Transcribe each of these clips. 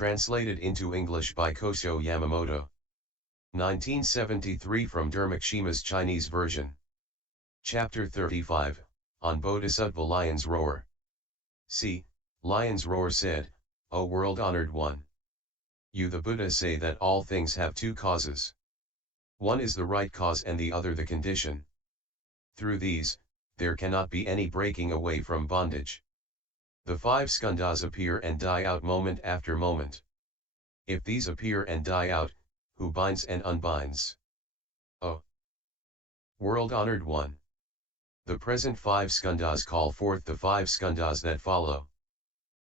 Translated into English by Kosho Yamamoto. 1973 from Dharmakshema's Chinese version. Chapter 35, on Bodhisattva Lion's Roar. See, Lion's Roar said, O world-honored one. You the Buddha say that all things have two causes. One is the right cause and the other the condition. Through these, there cannot be any breaking away from bondage. The five skandhas appear and die out moment after moment. If these appear and die out, who binds and unbinds? O world-honored one. The present five skandhas call forth the five skandhas that follow.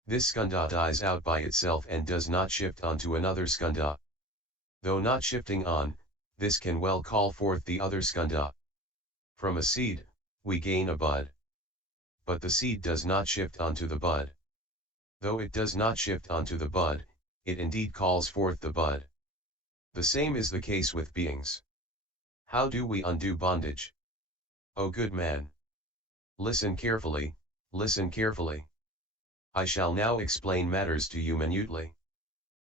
This skandha dies out by itself and does not shift onto another skandha. Though not shifting on, this can well call forth the other skandha. From a seed, we gain a bud. But the seed does not shift onto the bud. Though it does not shift onto the bud, it indeed calls forth the bud. The same is the case with beings. How do we undo bondage? O good man! Listen carefully, listen carefully. I shall now explain matters to you minutely.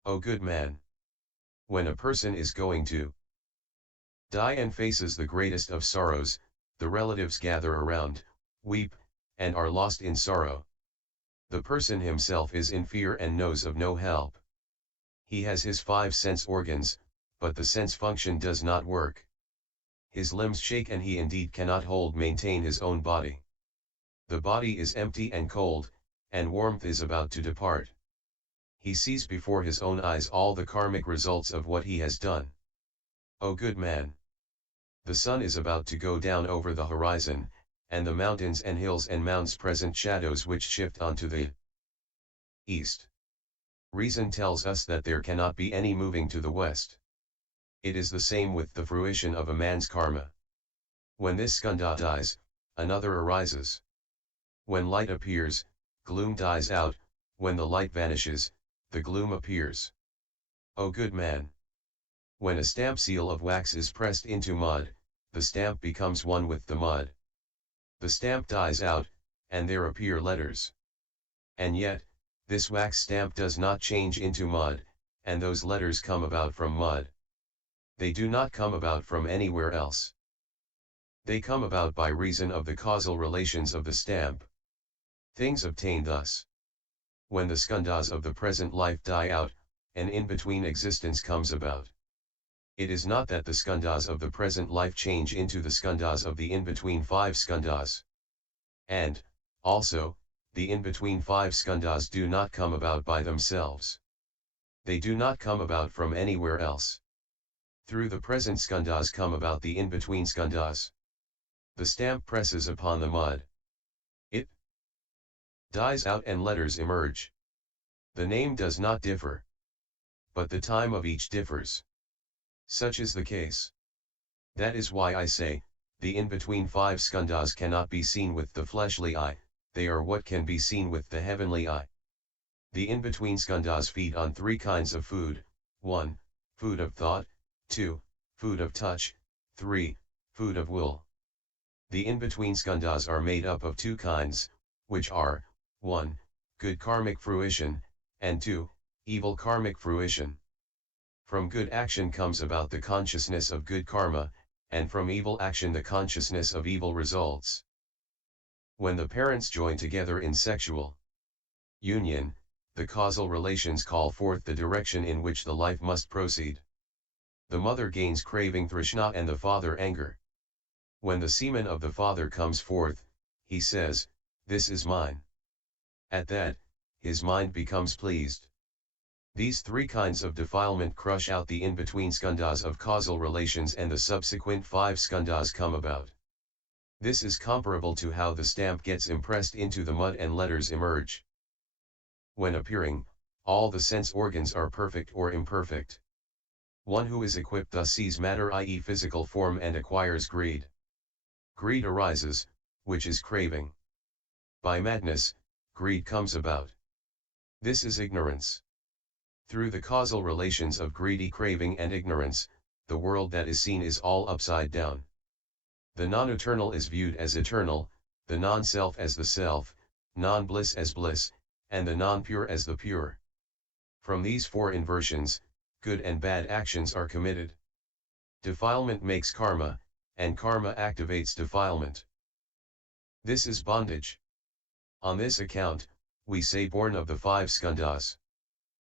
O good man! When a person is going to die and faces the greatest of sorrows, the relatives gather around, weep, and are lost in sorrow. The person himself is in fear and knows of no help. He has his five sense organs, but the sense function does not work. His limbs shake and he indeed cannot maintain his own body. The body is empty and cold, and warmth is about to depart. He sees before his own eyes all the karmic results of what he has done. O good man! The sun is about to go down over the horizon, and the mountains and hills and mounds present shadows which shift onto the east. Reason tells us that there cannot be any moving to the west. It is the same with the fruition of a man's karma. When this skandha dies, another arises. When light appears, gloom dies out, when the light vanishes, the gloom appears. O good man! When a stamp seal of wax is pressed into mud, the stamp becomes one with the mud. The stamp dies out, and there appear letters. And yet, this wax stamp does not change into mud, and those letters come about from mud. They do not come about from anywhere else. They come about by reason of the causal relations of the stamp. Things obtain thus. When the skandhas of the present life die out, an in-between existence comes about. It is not that the skandhas of the present life change into the skandhas of the in-between five skandhas. And, also, the in-between five skandhas do not come about by themselves. They do not come about from anywhere else. Through the present skandhas come about the in-between skandhas. The stamp presses upon the mud. It dies out and letters emerge. The name does not differ. But the time of each differs. Such is the case. That is why I say, the in-between five skandhas cannot be seen with the fleshly eye, they are what can be seen with the heavenly eye. The in-between skandhas feed on three kinds of food: 1. Food of thought, 2. Food of touch, 3. Food of will. The in-between skandhas are made up of two kinds, which are, 1. Good karmic fruition, and 2. Evil karmic fruition. From good action comes about the consciousness of good karma, and from evil action the consciousness of evil results. When the parents join together in sexual union, the causal relations call forth the direction in which the life must proceed. The mother gains craving trishna and the father anger. When the semen of the father comes forth, he says, "This is mine." At that, his mind becomes pleased. These three kinds of defilement crush out the in-between skandhas of causal relations and the subsequent five skandhas come about. This is comparable to how the stamp gets impressed into the mud and letters emerge. When appearing, all the sense organs are perfect or imperfect. One who is equipped thus sees matter, i.e. physical form, and acquires greed. Greed arises, which is craving. By madness, greed comes about. This is ignorance. Through the causal relations of greedy craving and ignorance, the world that is seen is all upside down. The non-eternal is viewed as eternal, the non-self as the self, non-bliss as bliss, and the non-pure as the pure. From these four inversions, good and bad actions are committed. Defilement makes karma, and karma activates defilement. This is bondage. On this account, we say born of the five skandhas.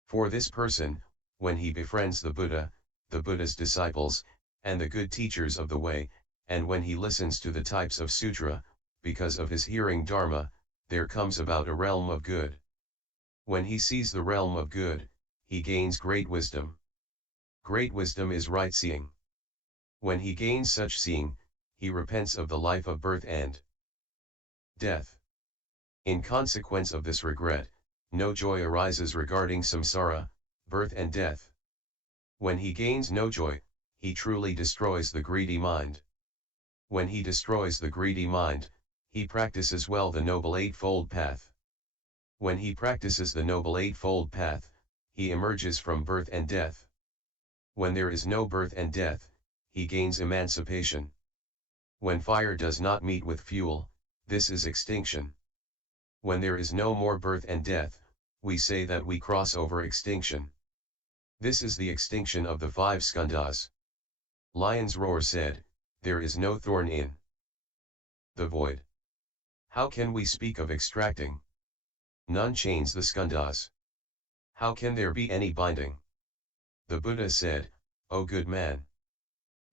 For this person, when he befriends the Buddha, the Buddha's disciples, and the good teachers of the way, and when he listens to the types of sutra, because of his hearing dharma, there comes about a realm of good. When he sees the realm of good, he gains great wisdom. Great wisdom is right seeing. When he gains such seeing, he repents of the life of birth and death. In consequence of this regret, no joy arises regarding samsara, birth and death. When he gains no joy, he truly destroys the greedy mind. When he destroys the greedy mind, he practices well the Noble Eightfold Path. When he practices the Noble Eightfold Path, he emerges from birth and death. When there is no birth and death, he gains emancipation. When fire does not meet with fuel, this is extinction. When there is no more birth and death, we say that we cross over extinction. This is the extinction of the five skandhas. Lion's Roar said, "There is no thorn in the void." How can we speak of extracting? None chains the skandhas. How can there be any binding? The Buddha said, "O good man,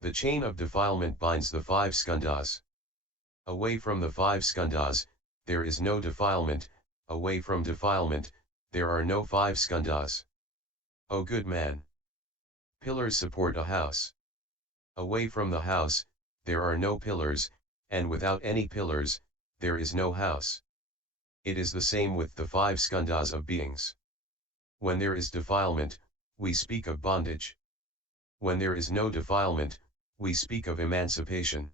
the chain of defilement binds the five skandhas. Away from the five skandhas, there is no defilement, away from defilement, there are no five skandhas. O good man, pillars support a house. Away from the house, there are no pillars, and without any pillars, there is no house. It is the same with the five skandhas of beings. When there is defilement, we speak of bondage. When there is no defilement, we speak of emancipation.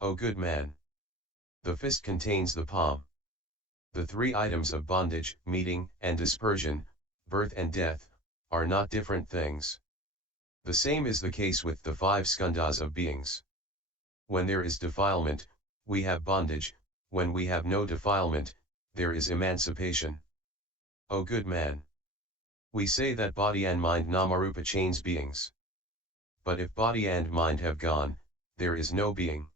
O good man, the fist contains the palm. The three items of bondage, meeting and dispersion, birth and death, are not different things. The same is the case with the five skandhas of beings. When there is defilement, we have bondage. When we have no defilement, there is emancipation. O good man, we say that body and mind namarupa chains beings. But if body and mind have gone, there is no being.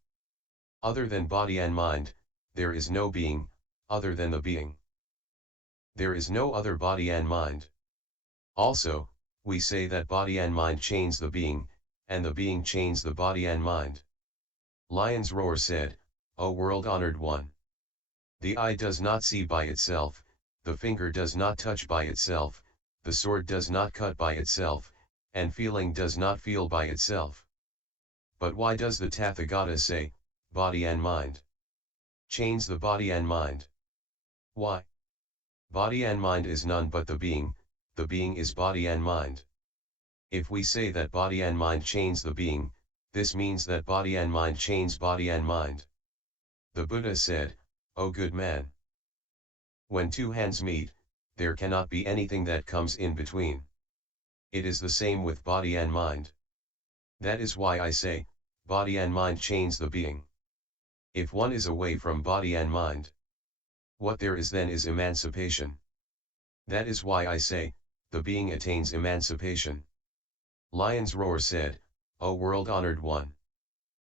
Other than body and mind, there is no being, other than the being. There is no other body and mind. Also, we say that body and mind chains the being, and the being chains the body and mind. Lion's Roar said, "O world-honored one, the eye does not see by itself, the finger does not touch by itself, the sword does not cut by itself, and feeling does not feel by itself. But why does the Tathagata say, body and mind chains the body and mind? Why? Body and mind is none but the being is body and mind. If we say that body and mind chains the being, this means that body and mind chains body and mind." The Buddha said, "O good man, when two hands meet, there cannot be anything that comes in between. It is the same with body and mind. That is why I say, body and mind chains the being. If one is away from body and mind, what there is then is emancipation. That is why I say, the being attains emancipation." Lion's Roar said, "O world-honored one,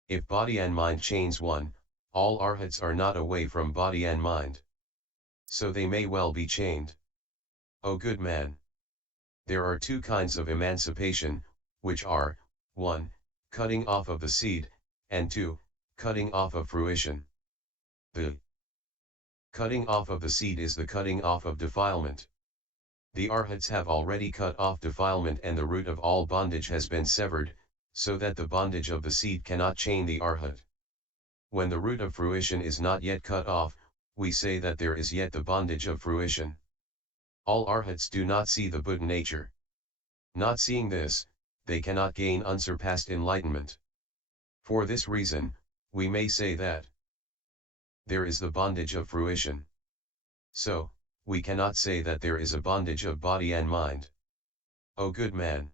if body and mind chains one, all arhats are not away from body and mind. So they may well be chained. O good man, there are two kinds of emancipation, which are, 1. Cutting off of the seed, and 2. Cutting off of fruition. The cutting off of the seed is the cutting off of defilement. The arhats have already cut off defilement and the root of all bondage has been severed, so that the bondage of the seed cannot chain the arhat. When the root of fruition is not yet cut off, we say that there is yet the bondage of fruition. All arhats do not see the Buddha nature. Not seeing this, they cannot gain unsurpassed enlightenment. For this reason, we may say that there is the bondage of fruition. So, we cannot say that there is a bondage of body and mind. O good man,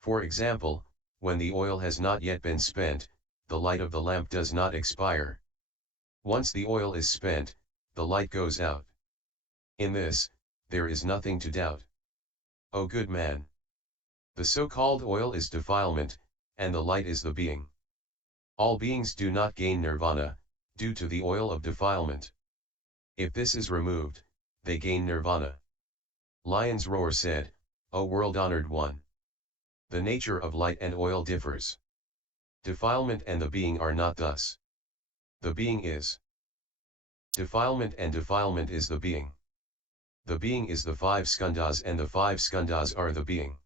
for example, when the oil has not yet been spent, the light of the lamp does not expire. Once the oil is spent, the light goes out. In this, there is nothing to doubt. O good man. The so-called oil is defilement, and the light is the being. All beings do not gain nirvana, due to the oil of defilement. If this is removed, they gain nirvana. Lion's Roar said, O world-honored one. The nature of light and oil differs. Defilement and the being are not thus. The being is defilement and defilement is the being. The being is the 5 skandhas and the 5 skandhas are the being.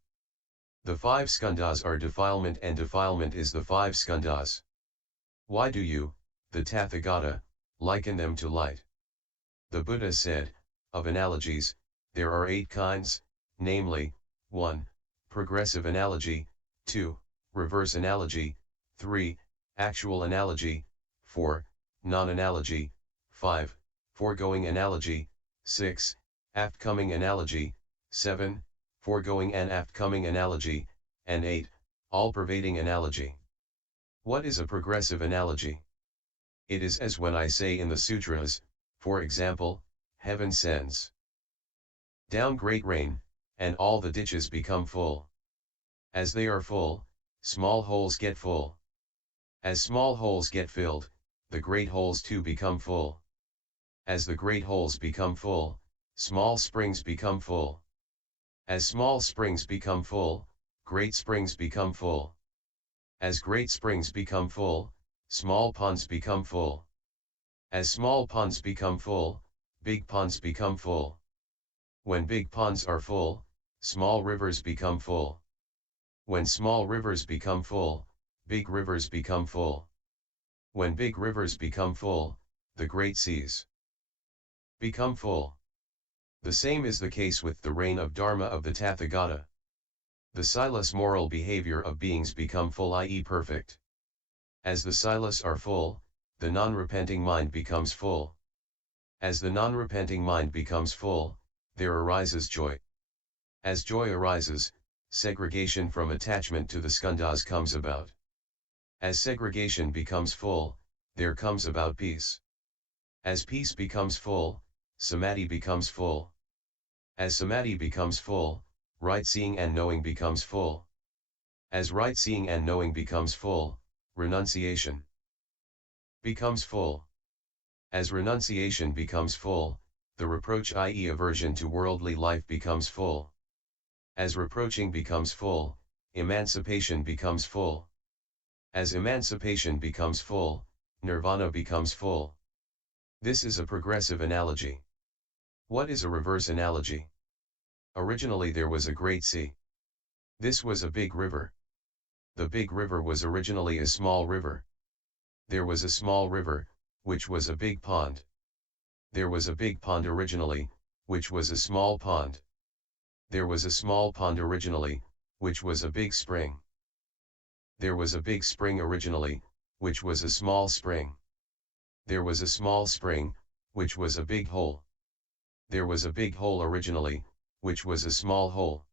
The 5 skandhas are defilement and defilement is the 5 skandhas. Why do you, the Tathagata, liken them to light? The Buddha said, of analogies, there are 8 kinds, namely, 1. Progressive analogy, 2. Reverse analogy, 3. Actual analogy, 4. Non-analogy, 5. Foregoing analogy, 6. Aft-coming analogy, 7. Foregoing and aft-coming analogy, and 8. All-pervading analogy. What is a progressive analogy? It is as when I say in the sutras, for example, heaven sends down great rain, and all the ditches become full. As they are full, small holes get full. As small holes get filled, the great holes too become full. As the great holes become full, small springs become full. As small springs become full, great springs become full. As great springs become full, small ponds become full. As small ponds become full, big ponds become full. When big ponds are full, small rivers become full. When small rivers become full, big rivers become full. When big rivers become full, the great seas become full. The same is the case with the reign of Dharma of the Tathagata. The silas moral behavior of beings become full, i.e. perfect. As the silas are full, the non-repenting mind becomes full. As the non-repenting mind becomes full, there arises joy. As joy arises, segregation from attachment to the skandhas comes about. As segregation becomes full, there comes about peace. As peace becomes full, samadhi becomes full. As samadhi becomes full, right seeing and knowing becomes full. As right seeing and knowing becomes full, renunciation becomes full. As renunciation becomes full, the reproach, i.e. aversion to worldly life, becomes full. As reproaching becomes full, emancipation becomes full. As emancipation becomes full, nirvana becomes full. This is a progressive analogy. What is a reverse analogy? Originally there was a great sea. This was a big river. The big river was originally a small river. There was a small river, which was a big pond. There was a big pond originally, which was a small pond. There was a small pond originally, which was a big spring. There was a big spring originally, which was a small spring. There was a small spring, which was a big hole. There was a big hole originally, which was a small hole.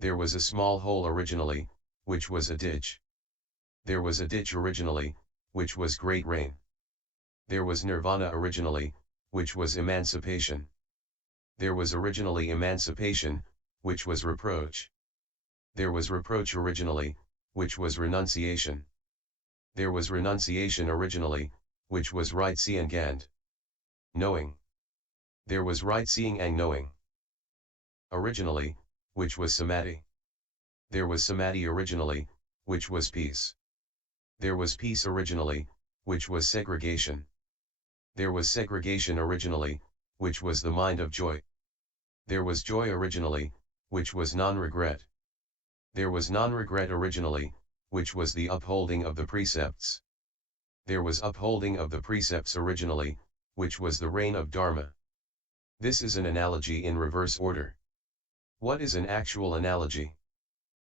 There was a small hole originally, which was a ditch. There was a ditch originally, which was great rain. There was nirvana originally, which was emancipation. There was originally emancipation, which was reproach. There was reproach originally, which was renunciation. There was renunciation originally, which was right seeing and knowing. There was right seeing and knowing originally, which was samadhi. There was samadhi originally, which was peace. There was peace originally, which was segregation. There was segregation originally, which was the mind of joy. There was joy originally, which was non-regret. There was non-regret originally, which was the upholding of the precepts. There was upholding of the precepts originally, which was the reign of Dharma. This is an analogy in reverse order. What is an actual analogy?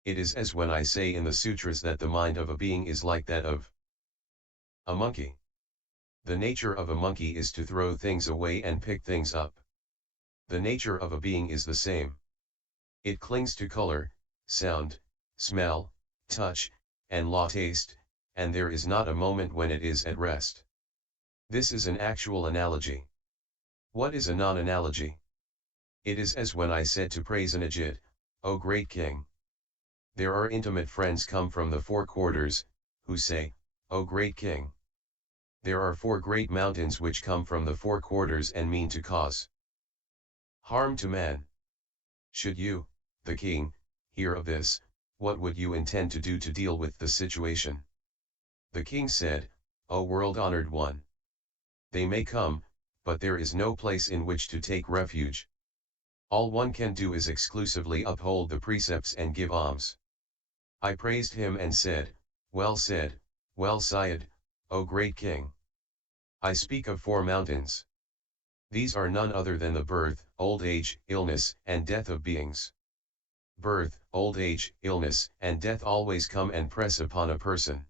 It is as when I say in the sutras that the mind of a being is like that of a monkey. The nature of a monkey is to throw things away and pick things up. The nature of a being is the same. It clings to color, sound, smell, touch, and taste, and there is not a moment when it is at rest. This is an actual analogy. What is a non-analogy? It is as when I said to praise an ajit, O great king. There are intimate friends come from the four quarters, who say, O great king. There are four great mountains which come from the four quarters and mean to cause harm to man. Should you, the king, hear of this, what would you intend to do to deal with the situation? The king said, O world-honored one. They may come, but there is no place in which to take refuge. All one can do is exclusively uphold the precepts and give alms. I praised him and said, well said, O great king. I speak of four mountains. These are none other than the birth, old age, illness, and death of beings. Birth, old age, illness, and death always come and press upon a person.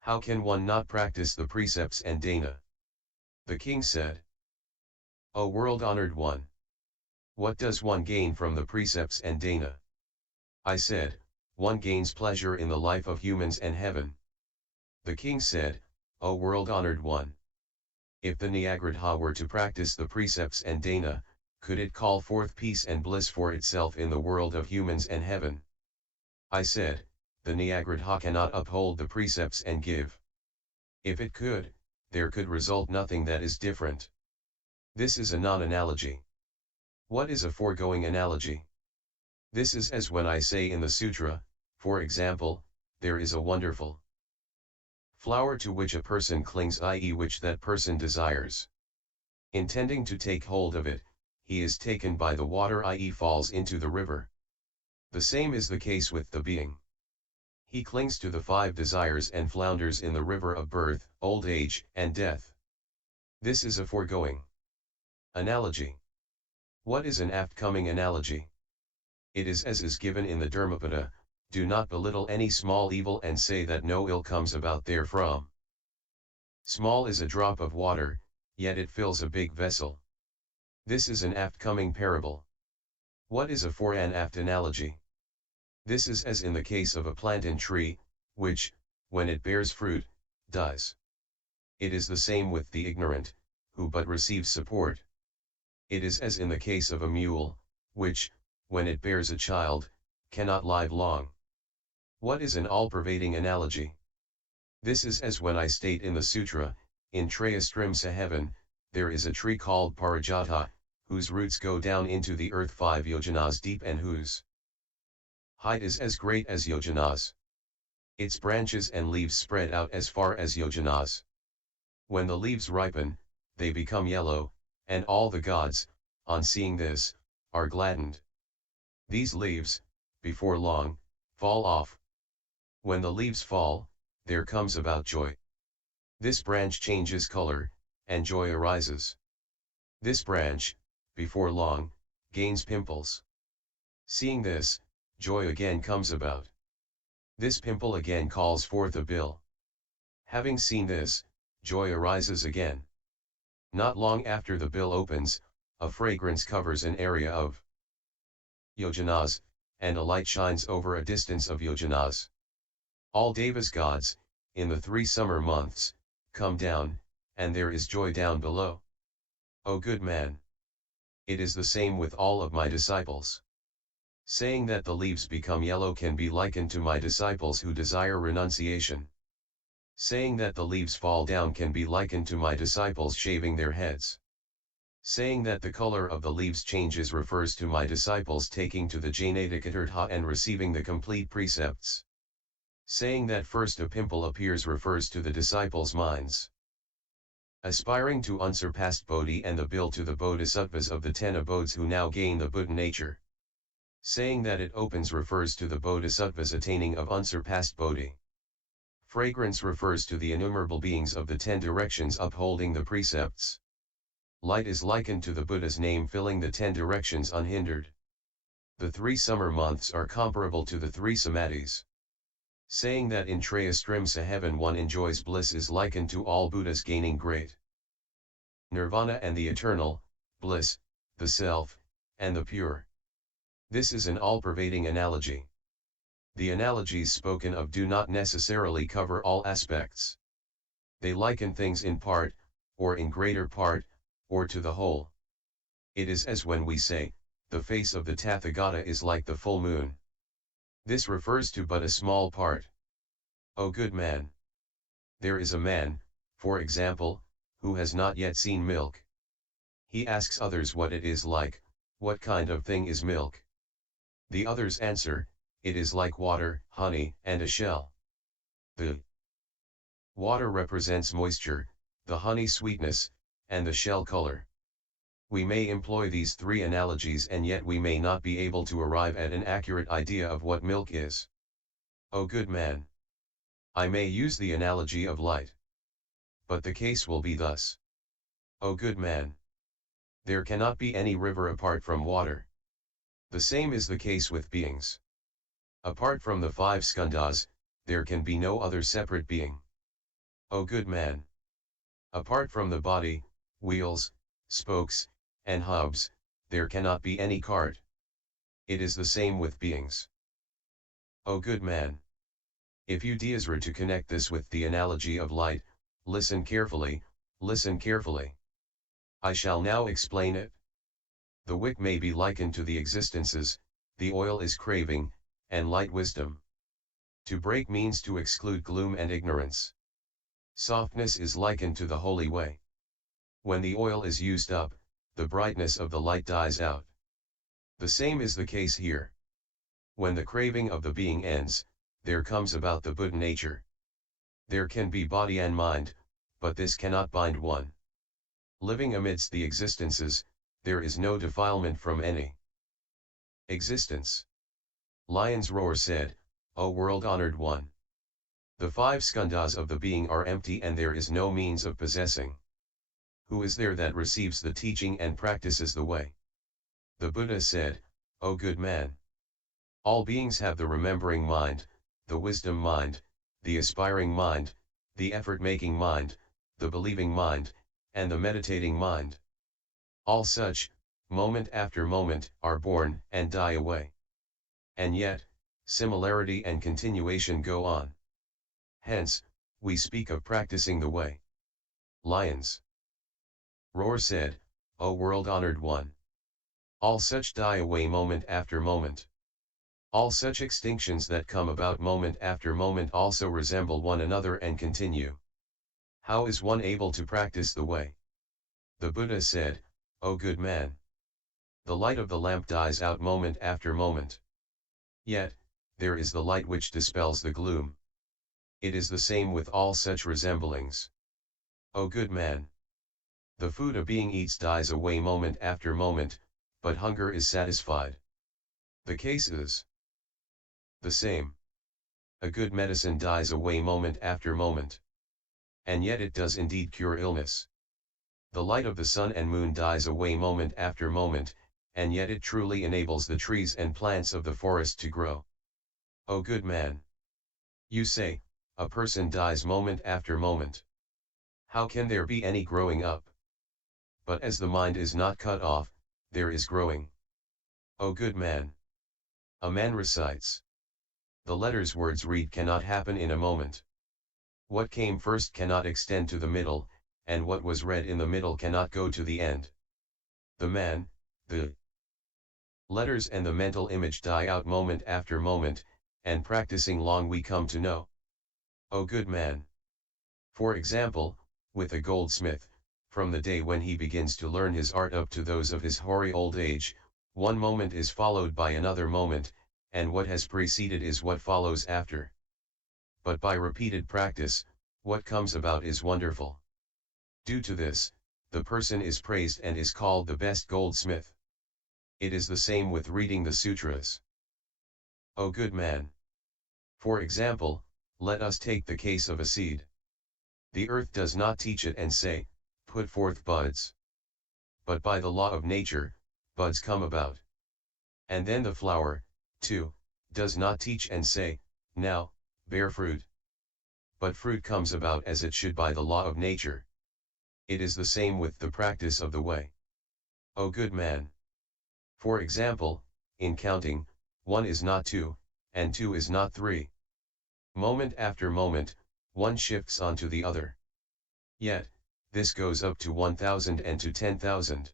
How can one not practice the precepts and dana? The king said, O world-honored one. What does one gain from the precepts and dana? I said, one gains pleasure in the life of humans and heaven. The king said, O world-honored one. If the Nyagrudha were to practice the precepts and dana, could it call forth peace and bliss for itself in the world of humans and heaven? I said, the Nyagrudha cannot uphold the precepts and give. If it could, there could result nothing that is different. This is a non-analogy. What is a foregoing analogy? This is as when I say in the sutra, for example, there is a wonderful flower to which a person clings, i.e. which that person desires. Intending to take hold of it, he is taken by the water, i.e. falls into the river. The same is the case with the being. He clings to the five desires and flounders in the river of birth, old age, and death. This is a foregoing analogy. What is an aft-coming analogy? It is as is given in the Dharmakshema, do not belittle any small evil and say that no ill comes about therefrom. Small is a drop of water, yet it fills a big vessel. This is an aft-coming parable. What is a fore and aft analogy? This is as in the case of a plantain tree, which, when it bears fruit, does. It is the same with the ignorant, who but receives support. It is as in the case of a mule, which, when it bears a child, cannot live long. What is an all-pervading analogy? This is as when I state in the sutra, in Trayastrimsa heaven, there is a tree called Parijata, whose roots go down into the earth 5 yojanas deep and whose height is as great as yojanas. Its branches and leaves spread out as far as yojanas. When the leaves ripen, they become yellow, and all the gods, on seeing this, are gladdened. These leaves, before long, fall off. When the leaves fall, there comes about joy. This branch changes color, and joy arises. This branch, before long, gains pimples. Seeing this, joy again comes about. This pimple again calls forth a bill. Having seen this, joy arises again. Not long after the bill opens, a fragrance covers an area of yojanas, and a light shines over a distance of yojanas. All Devas gods, in the 3 summer months, come down, and there is joy down below. O good man! It is the same with all of my disciples. Saying that the leaves become yellow can be likened to my disciples who desire renunciation. Saying that the leaves fall down can be likened to my disciples shaving their heads. Saying that the color of the leaves changes refers to my disciples taking to the Jnanatikatardha and receiving the complete precepts. Saying that first a pimple appears refers to the disciples' minds aspiring to unsurpassed Bodhi and the bill to the Bodhisattvas of the 10 abodes who now gain the Buddha nature. Saying that it opens refers to the Bodhisattvas attaining of unsurpassed Bodhi. Fragrance refers to the innumerable beings of the 10 directions upholding the precepts. Light is likened to the Buddha's name filling the 10 directions unhindered. The 3 summer months are comparable to the 3 samadhis. Saying that in Trayastrimsa heaven one enjoys bliss is likened to all Buddhas gaining great Nirvana and the eternal, bliss, the self, and the pure. This is an all-pervading analogy. The analogies spoken of do not necessarily cover all aspects. They liken things in part, or in greater part, or to the whole. It is as when we say, The face of the Tathagata is like the full moon. This refers to but a small part. O good man! There is a man, for example, who has not yet seen milk. He asks others what it is like, what kind of thing is milk? The others answer, it is like water, honey, and a shell. The water represents moisture, the honey sweetness, and the shell color. We may employ these three analogies and yet we may not be able to arrive at an accurate idea of what milk is. O good man! I may use the analogy of light. But the case will be thus. O good man! There cannot be any river apart from water. The same is the case with beings. Apart from the 5 skandhas, there can be no other separate being. O good man! Apart from the body, wheels, spokes, and hubs, there cannot be any cart. It is the same with beings. O good man! If you desire to connect this with the analogy of light, listen carefully, listen carefully. I shall now explain it. The wick may be likened to the existences, the oil is craving, and light wisdom. To break means to exclude gloom and ignorance. Softness is likened to the holy way. When the oil is used up, the brightness of the light dies out. The same is the case here. When the craving of the being ends, there comes about the Buddha nature. There can be body and mind, but this cannot bind one. Living amidst the existences, there is no defilement from any existence. Lion's Roar said, O world-honored one! The 5 skandhas of the being are empty and there is no means of possessing. Who is there that receives the teaching and practices the way? The Buddha said, O good man! All beings have the remembering mind, the wisdom mind, the aspiring mind, the effort-making mind, the believing mind, and the meditating mind. All such, moment after moment, are born and die away. And yet, similarity and continuation go on. Hence, we speak of practicing the way. Lion's Roar said, O world-honored one! All such die away moment after moment. All such extinctions that come about moment after moment also resemble one another and continue. How is one able to practice the way? The Buddha said, O good man! The light of the lamp dies out moment after moment. Yet, there is the light which dispels the gloom. It is the same with all such resemblings. O good man! The food a being eats dies away moment after moment, but hunger is satisfied. The case is the same. A good medicine dies away moment after moment. And yet it does indeed cure illness. The light of the sun and moon dies away moment after moment, and yet it truly enables the trees and plants of the forest to grow. O good man! You say, a person dies moment after moment. How can there be any growing up? But as the mind is not cut off, there is growing. O good man! A man recites. The letters words read cannot happen in a moment. What came first cannot extend to the middle, and what was read in the middle cannot go to the end. The man, the letters and the mental image die out moment after moment, and practicing long we come to know. O good man! For example, with a goldsmith, from the day when he begins to learn his art up to those of his hoary old age, one moment is followed by another moment, and what has preceded is what follows after. But by repeated practice, what comes about is wonderful. Due to this, the person is praised and is called the best goldsmith. It is the same with reading the sutras. O good man! For example, let us take the case of a seed. The earth does not teach it and say, put forth buds. But by the law of nature, buds come about. And then the flower, too, does not teach and say, now, bear fruit. But fruit comes about as it should by the law of nature. It is the same with the practice of the way. O good man! For example, in counting, 1 is not 2, and 2 is not 3. Moment after moment, one shifts onto the other. Yet, this goes up to 1,000 and to 10,000.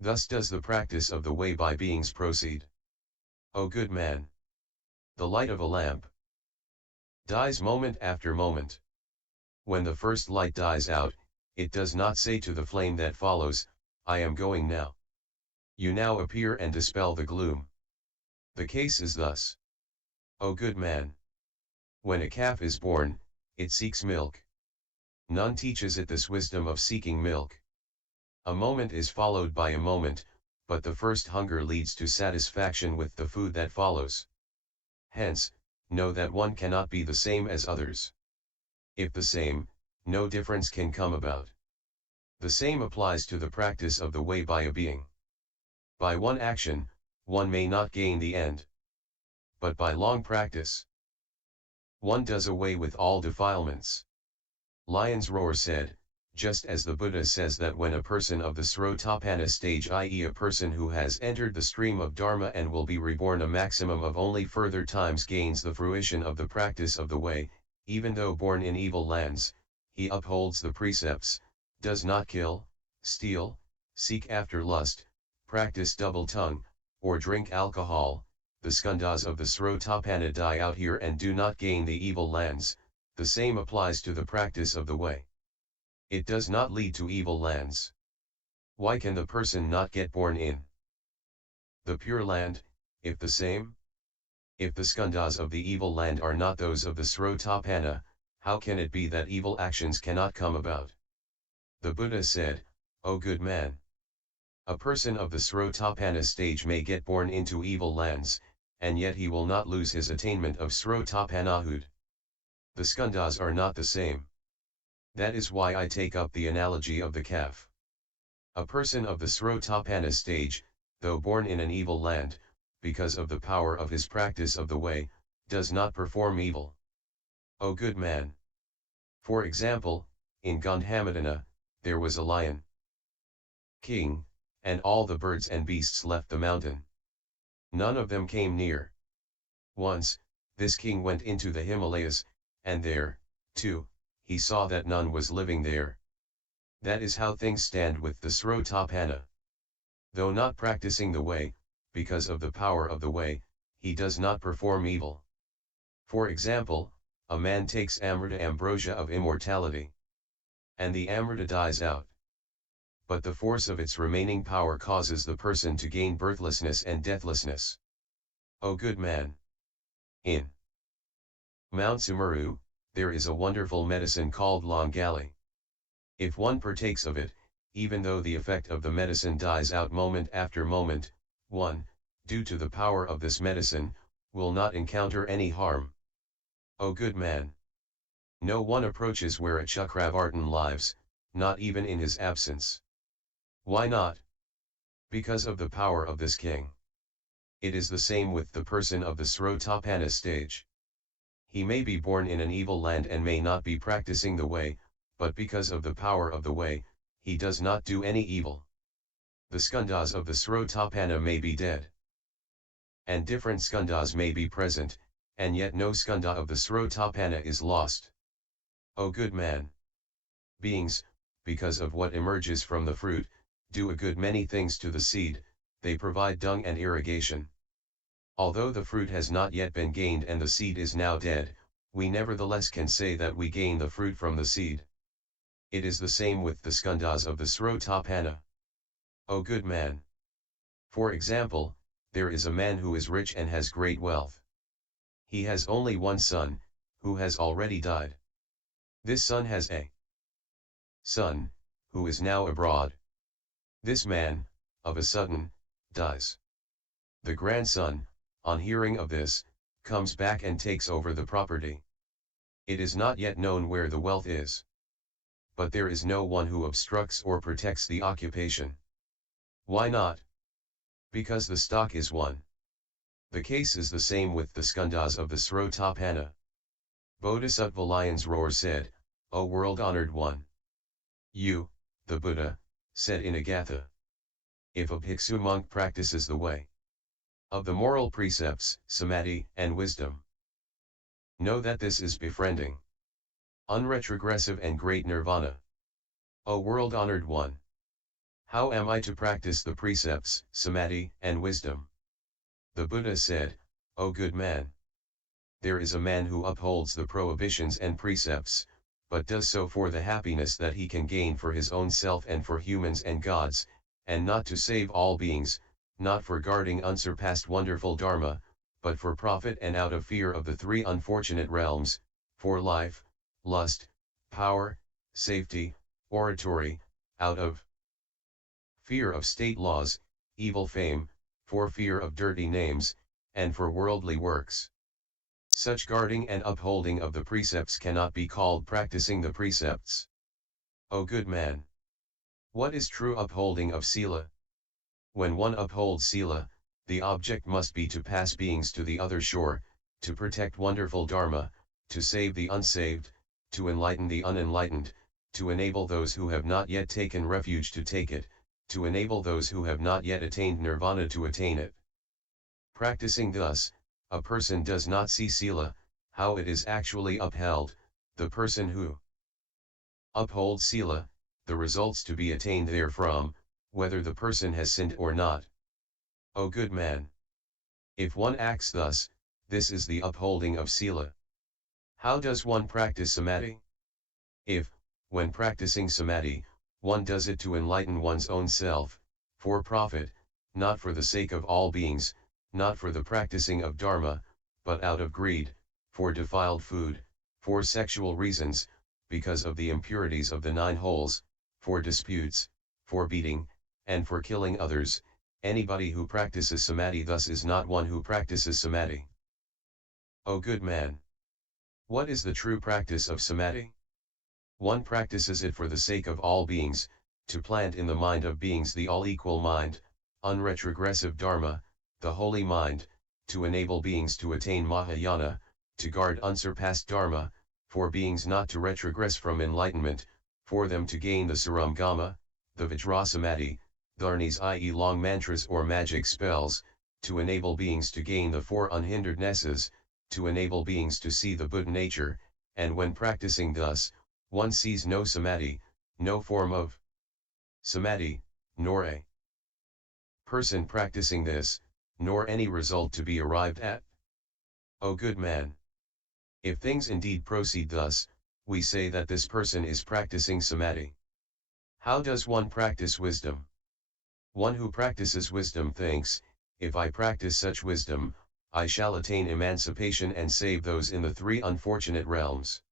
Thus does the practice of the way by beings proceed. O good man! The light of a lamp dies moment after moment. When the first light dies out, it does not say to the flame that follows, I am going now. You now appear and dispel the gloom. The case is thus. O good man! When a calf is born, it seeks milk. None teaches it this wisdom of seeking milk. A moment is followed by a moment, but the first hunger leads to satisfaction with the food that follows. Hence, know that one cannot be the same as others. If the same, no difference can come about. The same applies to the practice of the way by a being. By one action, one may not gain the end. But by long practice, one does away with all defilements. Lion's Roar said, just as the Buddha says that when a person of the Srotapanna stage, i.e. a person who has entered the stream of Dharma and will be reborn a maximum of only further times gains the fruition of the practice of the way, even though born in evil lands, he upholds the precepts, does not kill, steal, seek after lust, practice double tongue, or drink alcohol, the skandhas of the Srotapanna die out here and do not gain the evil lands. The same applies to the practice of the way. It does not lead to evil lands. Why can the person not get born in the pure land, if the same? If the skandhas of the evil land are not those of the Srotapanna, how can it be that evil actions cannot come about? The Buddha said, O good man! A person of the Srotapanna stage may get born into evil lands, and yet he will not lose his attainment of Srotapannahood. The skandhas are not the same. That is why I take up the analogy of the calf. A person of the Srotapanna stage, though born in an evil land, because of the power of his practice of the way, does not perform evil. O good man! For example, in Gandhamadana, there was a lion king, and all the birds and beasts left the mountain. None of them came near. Once, this king went into the Himalayas, and there, too, he saw that none was living there. That is how things stand with the Srotapanna. Though not practicing the way, because of the power of the way, he does not perform evil. For example, a man takes amrita ambrosia of immortality, and the amrita dies out. But the force of its remaining power causes the person to gain birthlessness and deathlessness. O good man! In Mount Sumeru, there is a wonderful medicine called Longali. If one partakes of it, even though the effect of the medicine dies out moment after moment, one, due to the power of this medicine, will not encounter any harm. O good man! No one approaches where a Chakravartin lives, not even in his absence. Why not? Because of the power of this king. It is the same with the person of the Srotapanna stage. He may be born in an evil land and may not be practicing the way, but because of the power of the way, he does not do any evil. The skandhas of the Srotapanna may be dead, and different skandhas may be present, and yet no skandha of the Srotapanna is lost. O good man! Beings, because of what emerges from the fruit, do a good many things to the seed. They provide dung and irrigation. Although the fruit has not yet been gained and the seed is now dead, we nevertheless can say that we gain the fruit from the seed. It is the same with the skandhas of the Srotapanna. O good man! For example, there is a man who is rich and has great wealth. He has only one son, who has already died. This son has a son, who is now abroad. This man, of a sudden, dies. The grandson, on hearing of this, comes back and takes over the property. It is not yet known where the wealth is. But there is no one who obstructs or protects the occupation. Why not? Because the stock is one. The case is the same with the skandhas of the Srotapanna. Bodhisattva Lion's Roar said, O world-honored one! You, the Buddha, said in a Gatha. If a bhiksu monk practices the way of the moral precepts, samadhi, and wisdom, know that this is befriending unretrogressive and great nirvana. O world-honored one! How am I to practice the precepts, samadhi, and wisdom? The Buddha said, O good man, there is a man who upholds the prohibitions and precepts, but does so for the happiness that he can gain for his own self and for humans and gods, and not to save all beings, not for guarding unsurpassed wonderful Dharma, but for profit and out of fear of the three unfortunate realms, for life, lust, power, safety, oratory, out of fear of state laws, evil fame, for fear of dirty names, and for worldly works. Such guarding and upholding of the precepts cannot be called practicing the precepts. O good man! What is true upholding of Sila? When one upholds Sila, the object must be to pass beings to the other shore, to protect wonderful Dharma, to save the unsaved, to enlighten the unenlightened, to enable those who have not yet taken refuge to take it, to enable those who have not yet attained nirvana to attain it. Practicing thus, a person does not see Sila, how it is actually upheld, the person who upholds Sila, the results to be attained therefrom, whether the person has sinned or not. O good man! If one acts thus, this is the upholding of Sila. How does one practice samadhi? If, when practicing samadhi, one does it to enlighten one's own self, for profit, not for the sake of all beings, not for the practicing of Dharma, but out of greed, for defiled food, for sexual reasons, because of the impurities of the 9 holes, for disputes, for beating, and for killing others, anybody who practices samadhi thus is not one who practices samadhi. O good man! What is the true practice of samadhi? One practices it for the sake of all beings, to plant in the mind of beings the all-equal mind, unretrogressive Dharma, the holy mind, to enable beings to attain Mahayana, to guard unsurpassed Dharma, for beings not to retrogress from enlightenment, for them to gain the Saramgama, the Vajrasamadhi, dharnis i.e. long mantras or magic spells, to enable beings to gain the 4 unhinderednesses, to enable beings to see the Buddha nature, and when practicing thus, one sees no samadhi, no form of samadhi, nor a person practicing this, nor any result to be arrived at. O good man! If things indeed proceed thus, we say that this person is practicing samadhi. How does one practice wisdom? One who practices wisdom thinks, if I practice such wisdom, I shall attain emancipation and save those in the 3 unfortunate realms.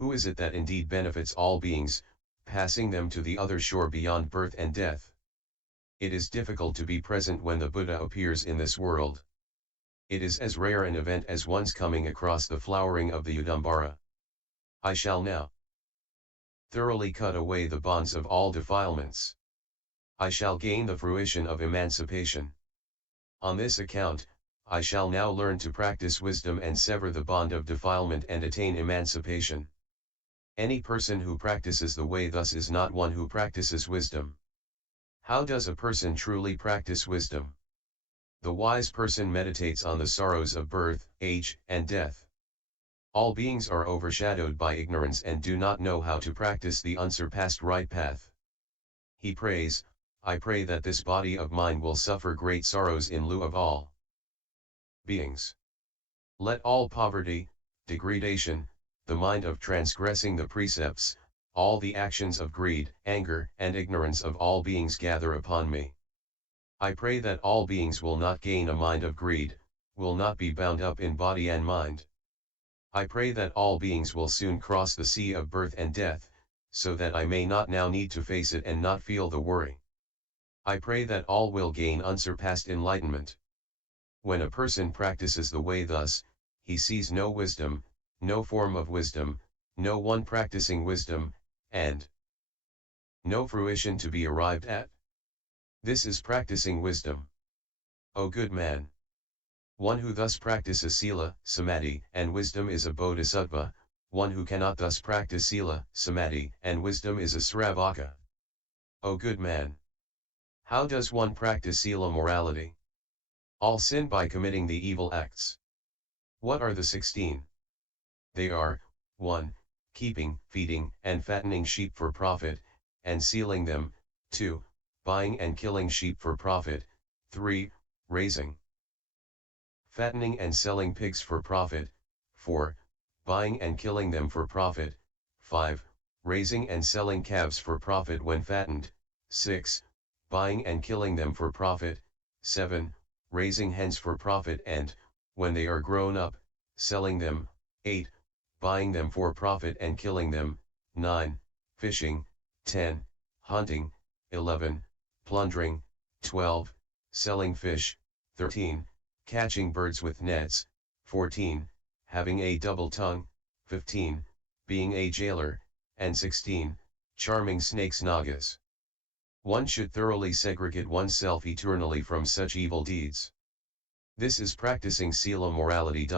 Who is it that indeed benefits all beings, passing them to the other shore beyond birth and death? It is difficult to be present when the Buddha appears in this world. It is as rare an event as one's coming across the flowering of the Udambara. I shall now thoroughly cut away the bonds of all defilements. I shall gain the fruition of emancipation. On this account, I shall now learn to practice wisdom and sever the bond of defilement and attain emancipation. Any person who practices the way thus is not one who practices wisdom. How does a person truly practice wisdom? The wise person meditates on the sorrows of birth, age, and death. All beings are overshadowed by ignorance and do not know how to practice the unsurpassed right path. He prays, I pray that this body of mine will suffer great sorrows in lieu of all beings. Let all poverty, degradation, the mind of transgressing the precepts, all the actions of greed, anger, and ignorance of all beings gather upon me. I pray that all beings will not gain a mind of greed, will not be bound up in body and mind. I pray that all beings will soon cross the sea of birth and death, so that I may not now need to face it and not feel the worry. I pray that all will gain unsurpassed enlightenment. When a person practices the way thus, he sees no wisdom, no form of wisdom, no one practicing wisdom, and no fruition to be arrived at. This is practicing wisdom. O good man! One who thus practices Sila, Samadhi, and wisdom is a Bodhisattva, one who cannot thus practice Sila, Samadhi, and wisdom is a Sravaka. O good man! How does one practice Sila morality? All sin by committing the evil acts. What are the 16? They are, 1. Keeping, feeding, and fattening sheep for profit, and sealing them, 2. buying and killing sheep for profit, 3. Raising, fattening and selling pigs for profit, 4. Buying and killing them for profit, 5. Raising and selling calves for profit when fattened, 6. Buying and killing them for profit, 7. Raising hens for profit and, when they are grown up, selling them, 8. Buying them for profit and killing them, 9. Fishing, 10. Hunting, 11. Plundering, 12. Selling fish, 13. Catching birds with nets, 14. Having a double tongue, 15. Being a jailer, and 16. Charming snakes nagas. One should thoroughly segregate oneself eternally from such evil deeds. This is practicing Sila morality.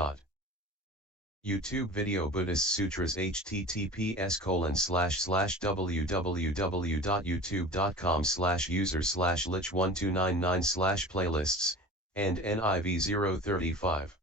YouTube video Buddhist Sutras https://www.youtube.com/user/lich1299/playlists, and NIV 035